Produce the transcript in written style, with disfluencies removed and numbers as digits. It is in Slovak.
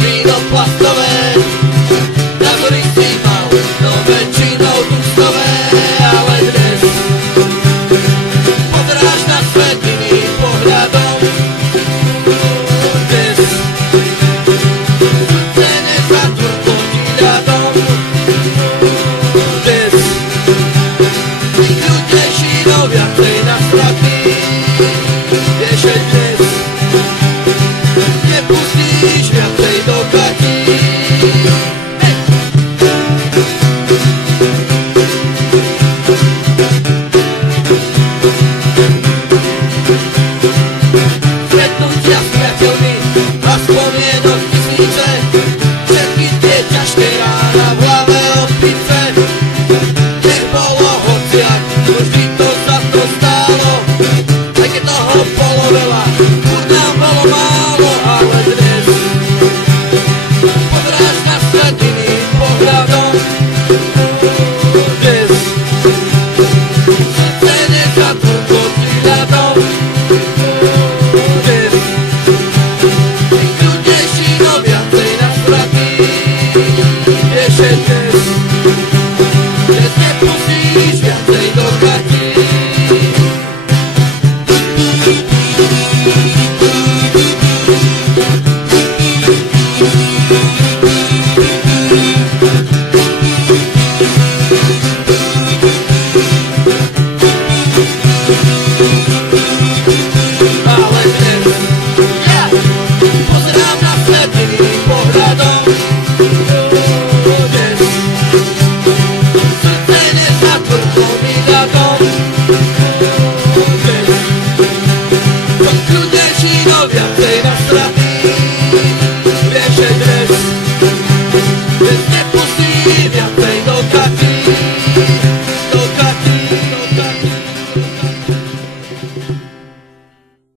víno plastové, na ktorých si mal, no väčšinou dustové, ale dnes pozeráš na svet iným pohľadom. Dnes srdce nezatvrdlo ti ľadom. Dnes si kľudnejší, no viacej na straty. Vieš, že dnes nepustíš viacej do gati. Stretnutia s priateľmi a spomienok tisíce, všetky tie ťažké rána v hlave od pice. Nech bolo hociak, vždy to za to stálo, aj keď toho bolo veľa, furt nám bolo málo, ale dnes pozeráš na svet iným pohľadom. Dnes srdce nezatvrdlo ti ľadom. Dnes si kľudnejší, no viacej na straty. Vieš, že dnes nepustíš viacej do gati. Ale dnes ja pozerám na svet iným pohľadom. Dnes srdce nezatvrdlo mi ľadom.